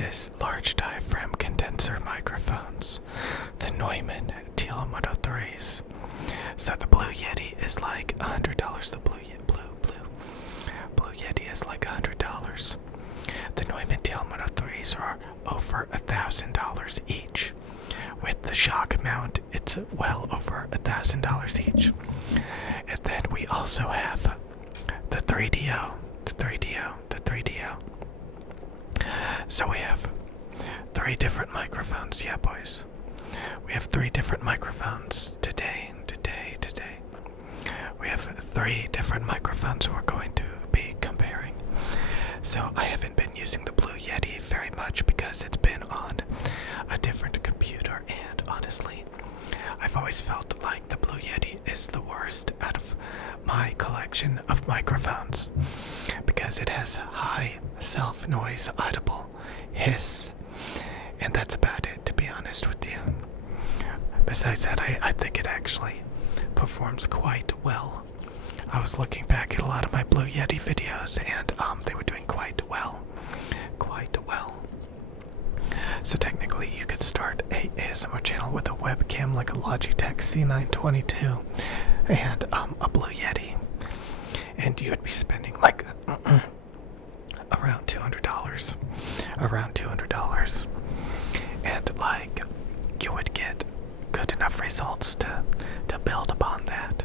uses large diaphragm condenser microphones, the Neumann TL103s. So the Blue Yeti is like $100. The Blue Yeti is like $100. The Neumann TL103s are over $1,000 each. With the shock mount, it's well over $1,000 each. And then we also have the 3DO. So we have 3 different microphones, yeah boys. We have 3 different microphones today. We have 3 different microphones we're going to be comparing. So I haven't been using the Blue Yeti very much because it's been on a different computer, and honestly, I've always felt like the Blue Yeti is the worst out of my collection of microphones because it has high self-noise audible hiss, and that's about it, to be honest with you. Besides that, I think it actually performs quite well. I was looking back at a lot of my Blue Yeti videos, and they were doing quite well. So technically, you could start a ASMR channel with a webcam like a Logitech C922 and a Blue Yeti, and you would be spending like around $200, and like you would get good enough results to build upon that,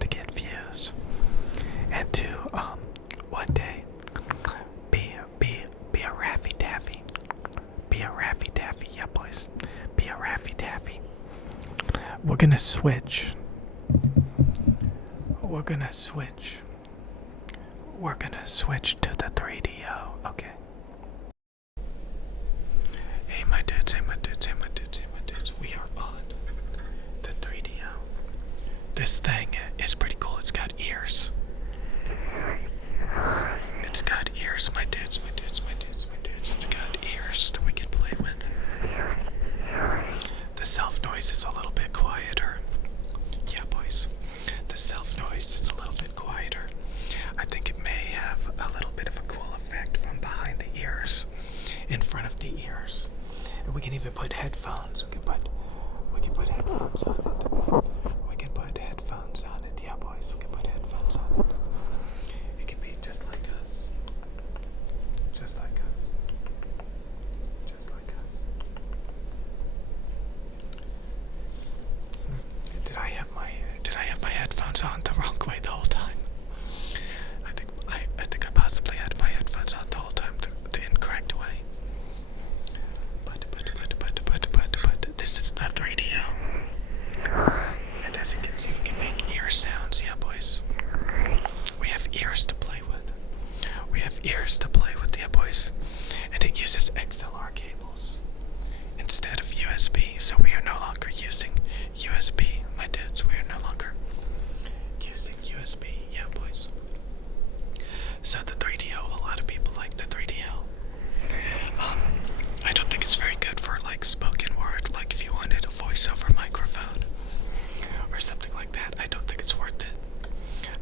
to get views, and to one day be a Raffy Taffy. Be a Raffy Taffy, yeah boys. Be a Raffy Taffy. We're gonna switch to the 3DO, okay? Hey my dudes, we are on the 3DO. This thing is pretty cool. It's got ears. It's got ears, my dudes. It's got ears that we can play with. The self-noise is a little bit quieter. Yeah, boys. The self-noise is a little bit quieter. I think it may have a little bit of a cool effect from behind the ears, in front of the ears. And we can even put headphones. We can put headphones on it. Yeah, boys. We can put headphones on it. It can be just like us. Did I have my headphones on the wrong way the whole time? I think I possibly had my headphones on the whole time the incorrect way. But this is the 3DO. And as it gets, you can make ear sounds, yeah boys. We have ears to play with, yeah boys. And it uses XLR cables instead of USB, so we are no longer using USB, my dudes. We are no longer using USB, yeah boys. So the 3DO, a lot of people like the 3DO. I don't think it's very good for like spoken word, like if you wanted a voiceover microphone or something like that. I don't think it's worth it.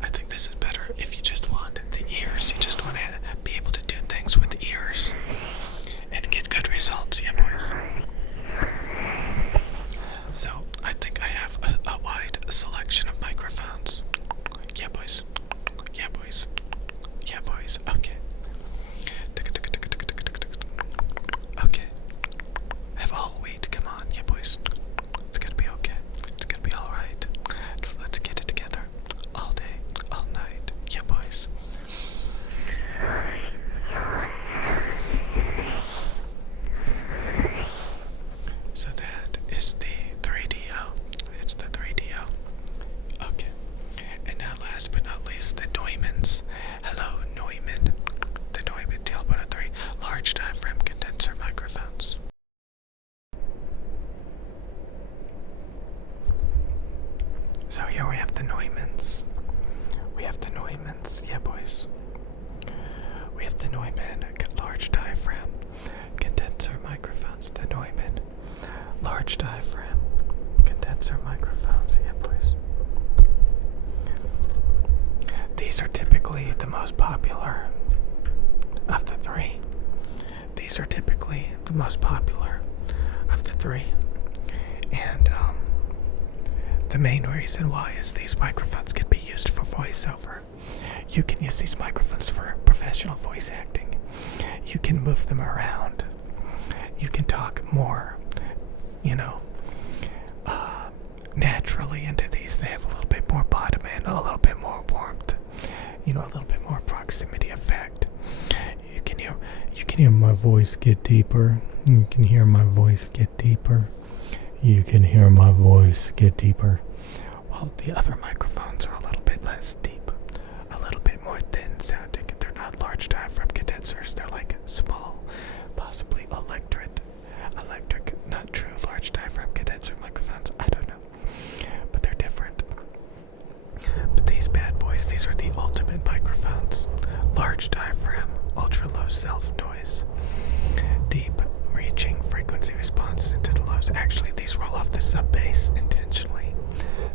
I think this is better if you just want the ears. You just want to be able to do things with ears and get good results, yeah boys. So I think I have a wide selection of microphones. Yeah boys. Okay. Have a whole week. Come on, yeah boys. It's gonna be okay. It's gonna be alright. Let's get it together. All day, all night. Yeah boys. So that is the 3DO. It's the 3DO. Okay. And now last but not least, the Neumanns. Hello, Neumann. The Neumann TL103 large diaphragm condenser microphones. So here we have the Neumanns. Yeah boys. We have the Neumann large diaphragm condenser microphones. The Neumann large diaphragm condenser microphones. Yeah boys. These are typically the most popular of the 3. These these are typically the most popular of the three. And the main reason why is these microphones can be used for voiceover. You can use these microphones for professional voice acting. You can move them around. You can talk more, naturally into these. They have a little bit more bottom end, a little bit more warmth, a little bit more proximity effect. You can hear my voice get deeper. You can hear my voice get deeper. You can hear my voice get deeper. While the other microphones are a little bit less deep, a little bit more thin sounding. They're not large diaphragm condensers. They're like small, possibly electric, not true large diaphragm condenser microphones. I don't know. But they're different. But these bad boys, these are the ultimate microphones. Large diaphragm, ultra low self noise, deep reaching frequency response into the lows. Actually, these roll off the sub bass intentionally.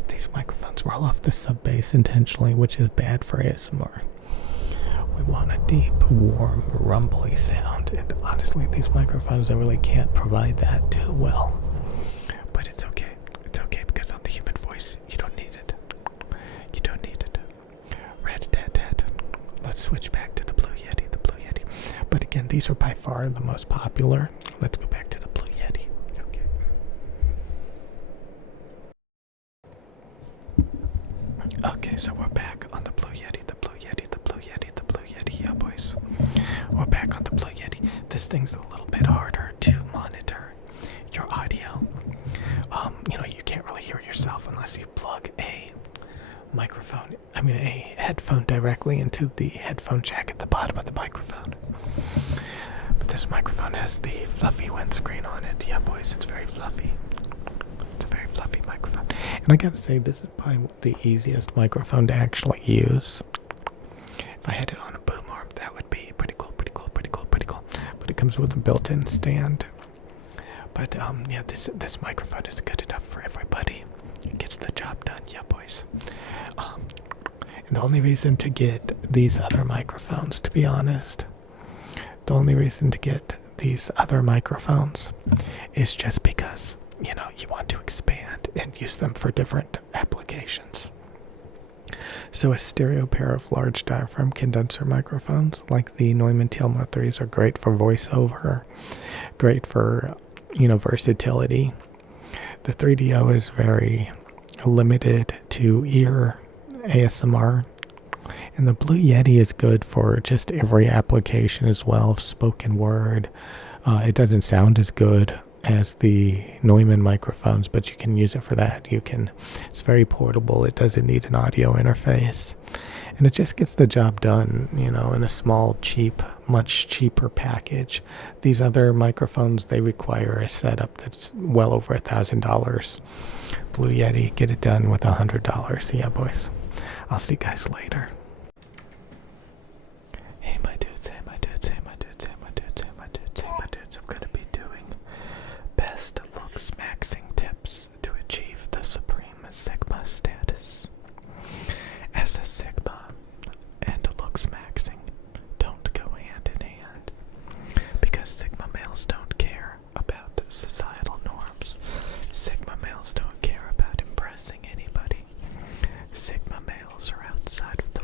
These microphones roll off the sub bass intentionally, which is bad for ASMR. We want a deep, warm, rumbly sound, and honestly, these microphones, I really can't provide that too well. But it's okay. It's okay because on the human voice, you don't need it. You don't need it. Rat-tat-tat. Let's switch back to the Blue Yeti. But again, these are by far the most popular. Let's go back to the Blue Yeti. Okay. Okay, so we're back on the Blue Yeti. Yeah, boys. We're back on the Blue Yeti. This thing's a little bit harder to monitor your audio. You can't really hear yourself unless you plug a headphone directly into the headphone jack at the bottom of the microphone. But this microphone has the fluffy windscreen on it. Yeah, boys, it's very fluffy. It's a very fluffy microphone. And I gotta say, this is probably the easiest microphone to actually use. If I had it on a boom arm, that would be pretty cool. But it comes with a built-in stand. But this microphone is good enough for everybody. It gets the job done, yeah, boys. And the only reason to get these other microphones, to be honest, is just because, you want to expand and use them for different applications. So a stereo pair of large diaphragm condenser microphones, like the Neumann TLMO 3s, are great for voiceover, great for, versatility. The 3DO is very limited to ear ASMR, and the Blue Yeti is good for just every application as well. Spoken word. It doesn't sound as good as the Neumann microphones, but you can use it for that. It's very portable. It doesn't need an audio interface, and it just gets the job done, in a small, much cheaper package. These other microphones, they require a setup that's well over $1,000. Blue Yeti, get it done with $100. Yeah, boys. I'll see you guys later. Hey, my dudes. I'm gonna be doing best looks maxing tips to achieve the supreme Sigma status. As a Sigma and looks maxing don't go hand in hand, because Sigma males don't care about societal norms. Sigma males don't care about impressing anybody. Sigma males are outside of the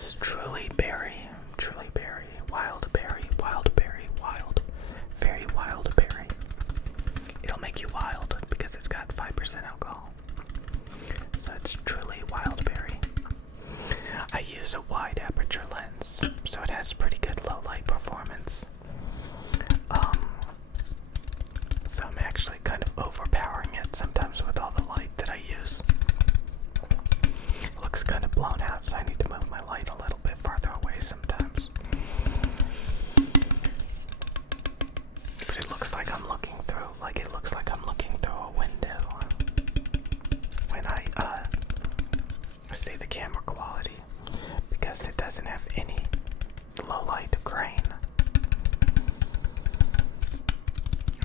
is truly berry, wild berry, wild berry, wild, very wild berry. It'll make you wild because it's got 5% alcohol. So it's truly wild berry. I use a wide aperture lens, so it has pretty good low light performance. So I'm actually kind of overpowering it sometimes with all the light that I use. It looks kind of blown out, so I need to move my light a little bit farther away sometimes. But it looks like I'm looking through, a window when I see the camera quality, because it doesn't have any low light grain.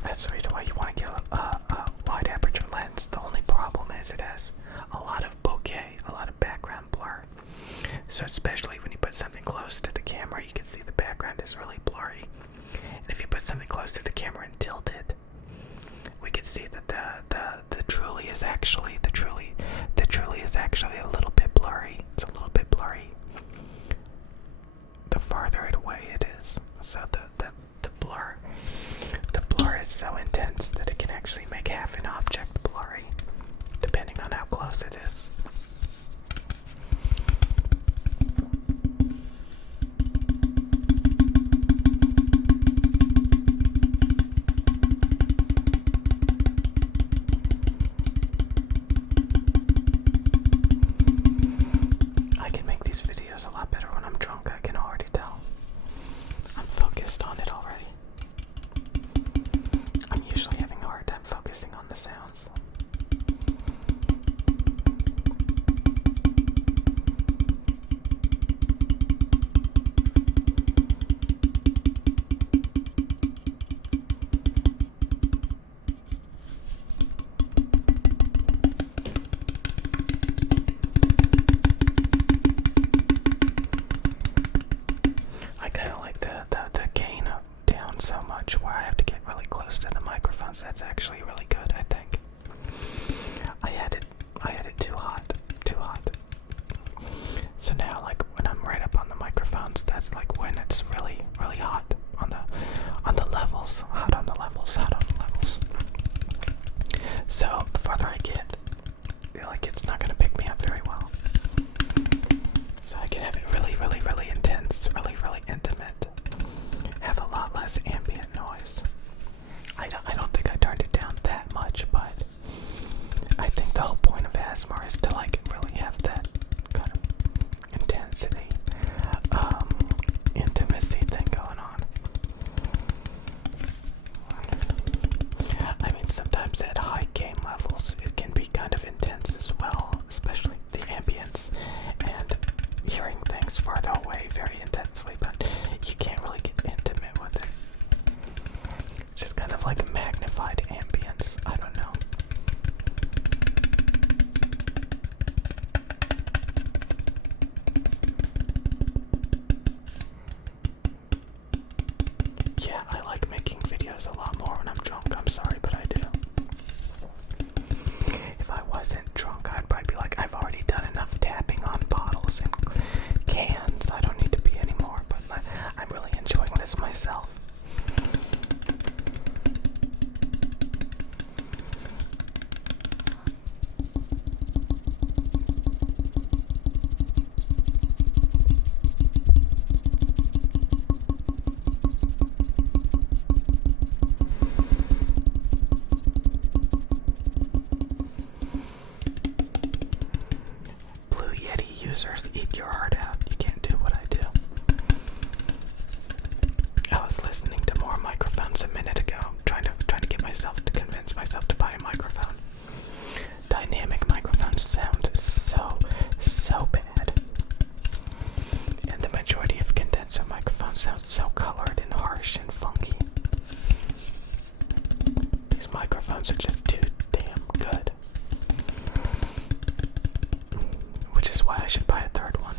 That's the reason why you want to get a wide aperture lens. The only problem is it has a lot of bokeh, a lot of background blur. So especially when you put something close to the camera, you can see the background is really blurry. And if you put something close to the camera and tilt it, we can see that the truly is actually a little bit blurry. It's a little bit blurry the farther away it is. So the blur is so intense that it can actually make half an object blurry, depending on how close it is. I can make these videos a lot better when I'm drunk, I can already tell. I'm focused on it already. I'm usually having a hard time focusing on the sounds. I kind of like the gain down so much where I have to get really close to the microphones. That's actually really good, I think. I had it too hot. So now, like, when I'm right up on the microphones, that's like when it's really, really hot on the levels. Hot on the levels. So the farther I get, like, it's not gonna pick me up very well. So I can have it really, really, really intense, really, really intimate. Have a lot less ambient noise. I don't think I turned it down that much, but I think the whole point of ASMR is to, like, really have that kind of intensity, intimacy thing going on. I mean, sometimes at high gain levels, it can be kind of intense as well, especially the ambience and hearing things farther away very intensely, but you can't really get intimate with it. It's just kind of like magnified ambience. I don't know. Yeah, I like making videos a lot more when I'm drunk. I'm sorry, but I do. If I wasn't drunk, I'd probably be like, I've already done enough tapping on bottles and cans. I don't need to be anymore, but I'm really enjoying this myself. Blue Yeti users, eat your heart out. You can't do what I do. I was listening to more microphones a minute ago, trying to convince myself to buy a microphone. Dynamic microphones sound so bad. And the majority of condenser microphones sound so colored and harsh and funky. These microphones are just too damn good. Which is why I should buy a third one.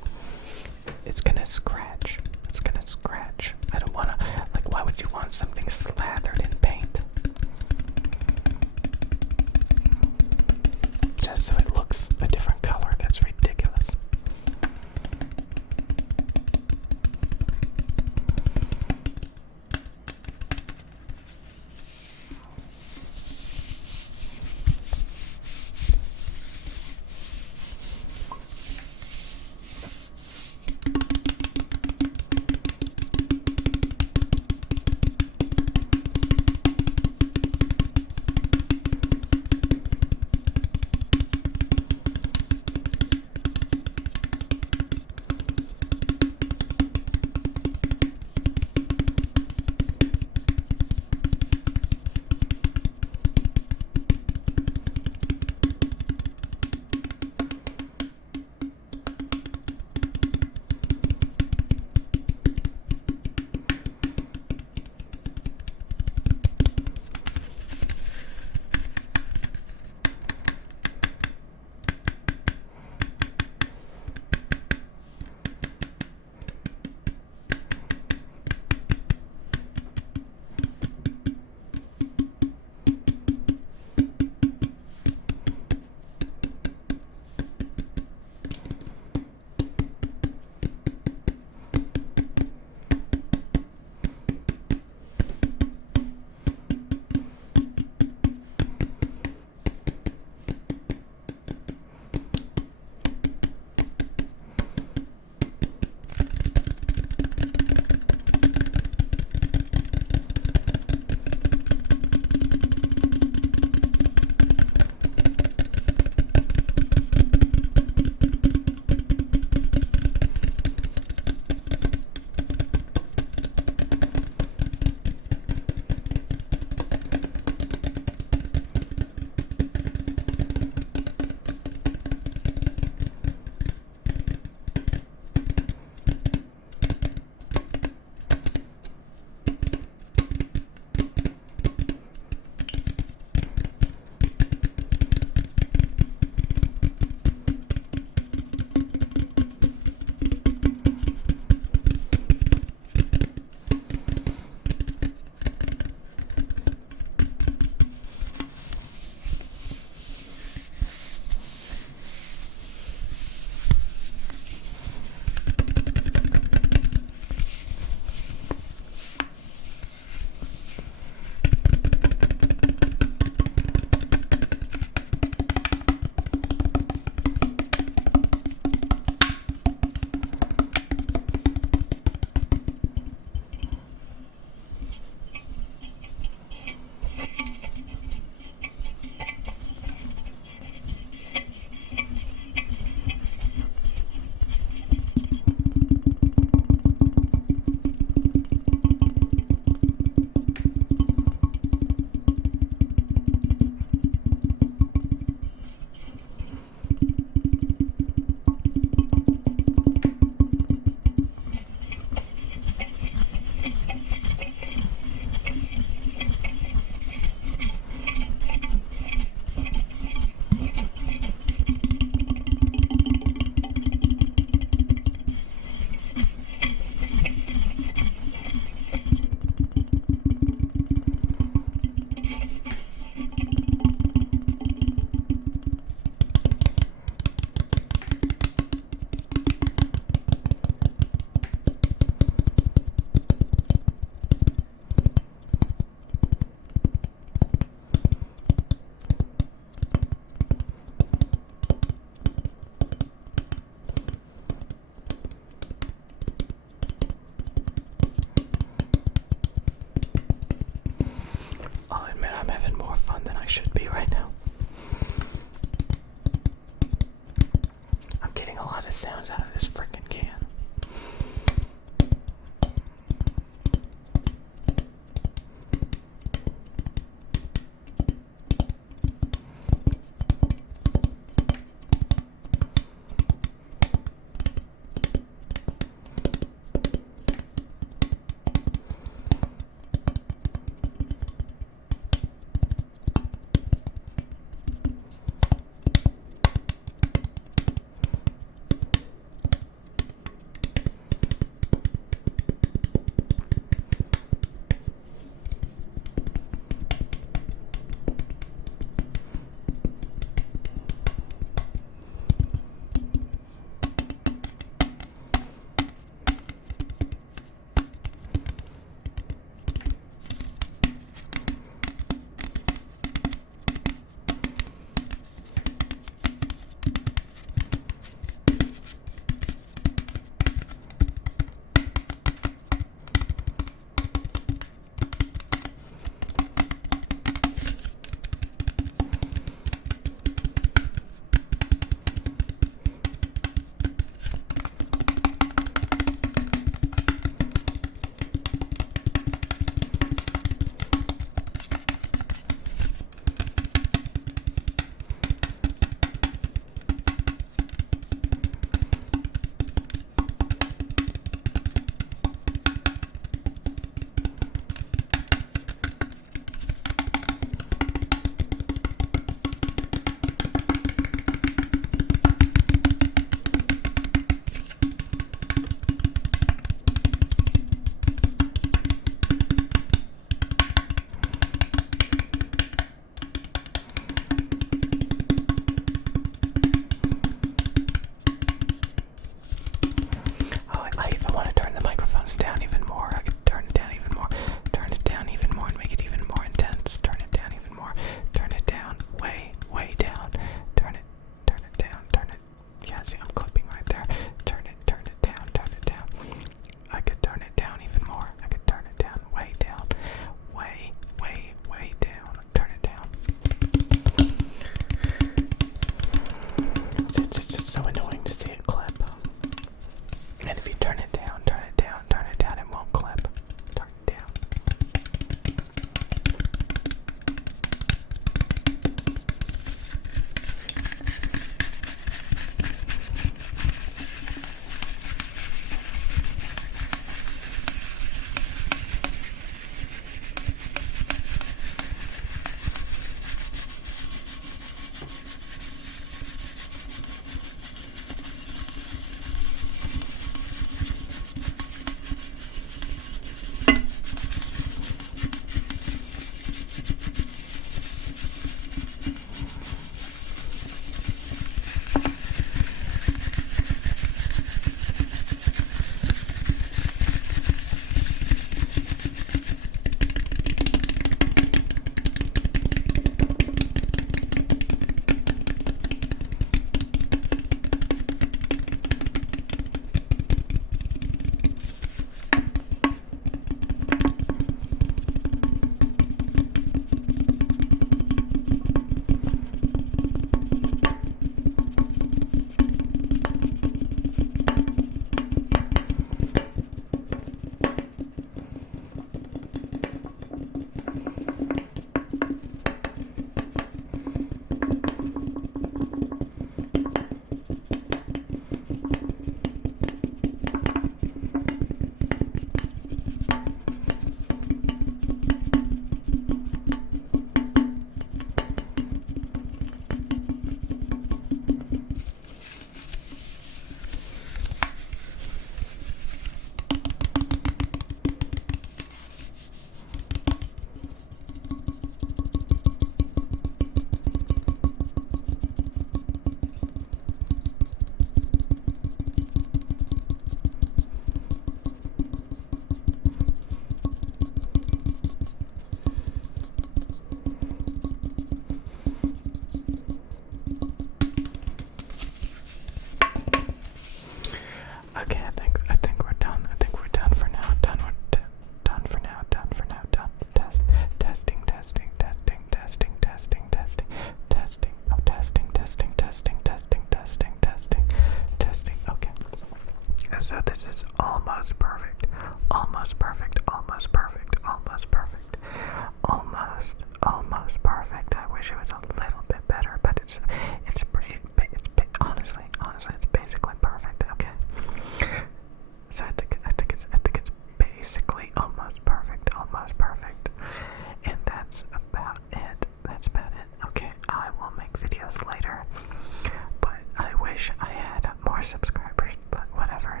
wish I had more subscribers, but whatever.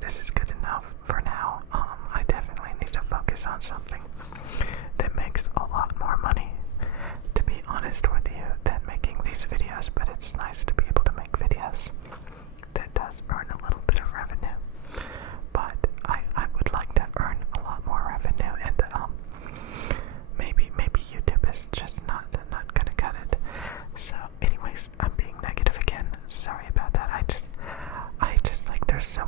This is good enough for now. I definitely need to focus on something that makes a lot more money, to be honest with you, than making these videos. But it's nice to be able to make videos that does earn a little bit of revenue. But I would like to earn a lot more revenue, and maybe YouTube is just not gonna cut it. So anyways, I'm being negative again. Sorry about that. I just like, there's so